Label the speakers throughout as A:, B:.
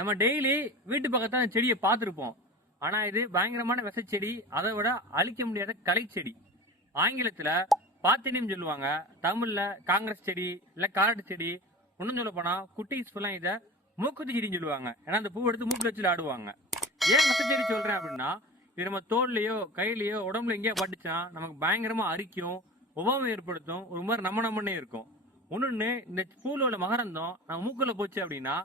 A: நம்ம டெய்லி வீட்டு பக்கத்தில் அந்த செடியை பார்த்துருப்போம். ஆனால் இது பயங்கரமான விசைச்செடி அதை விட அழிக்க முடியாத கலைச்செடி ஆங்கிலத்தில் பாத்தினியம் சொல்லுவாங்க. தமிழில் காங்கிரஸ் செடி இல்லை காரட் செடி. இன்னும் சொல்ல போனால் குட்டீஸ் ஃபுல்லாக இதை மூக்குத்தி செடின்னு சொல்லுவாங்க. ஏன்னா அந்த பூ எடுத்து மூக்குல வச்சு ஆடுவாங்க ஏன் விசைச்செடி சொல்கிறேன் அப்படின்னா இது நம்ம தோல்லையோ கையிலையோ உடம்புல எங்கேயோ பட்டுச்சுன்னா நமக்கு பயங்கரமாக அரிக்கும் உபாவை ஏற்படுத்தும் ஒரு மாதிரி நம்ம நம்மனே இருக்கும். ஒன்று இந்த பூல உள்ள மகரந்தம் நம்ம மூக்கில் போச்சு அப்படின்னா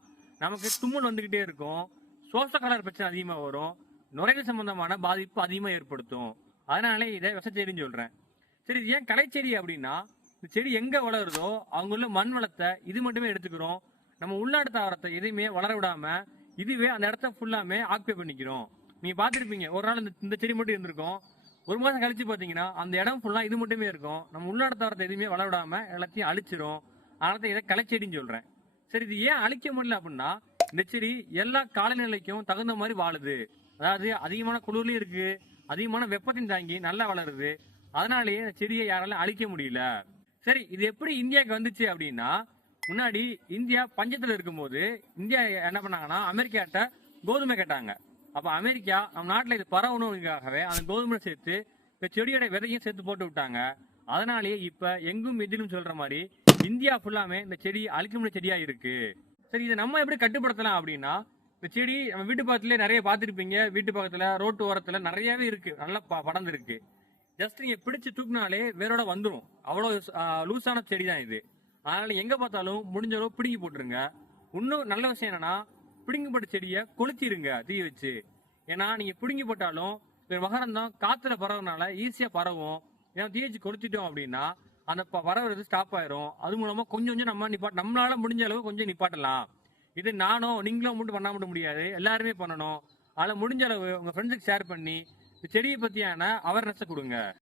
A: நமக்கு தும்மல் வந்துகிட்டே இருக்கும். சுவாச கலர் பிரச்சனை அதிகமாக வரும். நுரையீரல் சம்பந்தமான பாதிப்பு அதிகமாக ஏற்படுத்தும். அதனாலே இதை விஷச்செடின்னு சொல்கிறேன் சரி இது ஏன் களைச்செடி அப்படின்னா இந்த செடி எங்கே வளருதோ அவங்க மண் வளத்தை இது மட்டுமே எடுத்துக்கிறோம். நம்ம உள்நாட்டு தாவரத்தை எதையுமே வளர விடாமல் இதுவே அந்த இடத்த ஃபுல்லாமே ஆக்குபை பண்ணிக்கிறோம். நீங்கள் பார்த்துருப்பீங்க ஒரு நாள் இந்த இந்த செடி மட்டும் இருந்திருக்கும். ஒரு மாதம் கழிச்சு பார்த்தீங்கன்னா அந்த இடம் ஃபுல்லாக இது மட்டுமே இருக்கும். நம்ம உள்நாட்டு தாவரத்தை எதுவுமே வளர விடாமல் எல்லாத்தையும் அழிச்சிரும். அதனால இதை கலைச்செடின்னு சொல்கிறேன் சரி இது ஏன் அழிக்க முடியல அப்படின்னா இந்த செடி எல்லா காலநிலைக்கும் தகுந்த மாதிரி வாழுது. அதாவது அதிகமான குளிர்லயும் இருக்கு அதிகமான வெப்பத்தையும் தாங்கி நல்லா வளருது. அதனாலேயே இந்த செடியை யாராலும் அழிக்க முடியல. சரி இது எப்படி இந்தியாவுக்கு வந்துச்சு அப்படின்னா முன்னாடி இந்தியா பஞ்சத்துல இருக்கும்போது இந்தியா என்ன பண்ணாங்கன்னா அமெரிக்காட்ட கோதுமை கேட்டாங்க. அப்ப அமெரிக்கா நம்ம நாட்டுல இது பரவணுங்காகவே அந்த கோதுமை சேர்த்து இந்த செடியோட விதையும் சேர்த்து போட்டு விட்டாங்க. அதனாலேயே இப்ப எங்கும் எதிலும் சொல்ற மாதிரி இந்தியா ஃபுல்லாமே இந்த செடி அழிக்க முடிய செடியா இருக்கு. சரி இதை நம்ம எப்படி கட்டுப்படுத்தலாம் அப்படின்னா இந்த செடி நம்ம வீட்டு பக்கத்துல நிறைய பார்த்துருப்பீங்க. வீட்டு பக்கத்துல ரோட்டு ஓரத்துல நிறையவே இருக்கு. நல்லா ப- படர்ந்து இருக்கு ஜஸ்ட் நீங்க பிடிச்சு தூக்குனாலே வேரோட வந்துடும் அவ்வளவு லூஸான செடி தான் இது. அதனால எங்க பார்த்தாலும் முடிஞ்ச அளவு பிடுங்கி போட்டுருங்க. இன்னும் நல்ல விஷயம் என்னன்னா பிடுங்கப்பட்ட செடியை கொளுத்திடுங்க தீ வச்சு. ஏன்னா நீங்க பிடுங்கி போட்டாலும் மகரந்தம் காத்துல பரவுறதுனால ஈஸியா பரவும். ஏன்னா தீ வச்சு கொளுத்திட்டோம் அப்படின்னா அந்த ப- பரவுறது ஸ்டாப் ஆயிரும். அது மூலமா கொஞ்சம் கொஞ்சம் நம்ம நிப்பாட்ட நம்மளால முடிஞ்ச அளவு கொஞ்சம் நிப்பாட்டலாம். இது நானும் நீங்களும் மட்டும் பண்ண மட்டும் முடியாது. எல்லாருமே பண்ணணும். அதில் முடிஞ்ச அளவு உங்க ஃப்ரெண்ட்ஸுக்கு ஷேர் பண்ணி செடியை பத்தியான அவேர்னஸை கொடுங்க.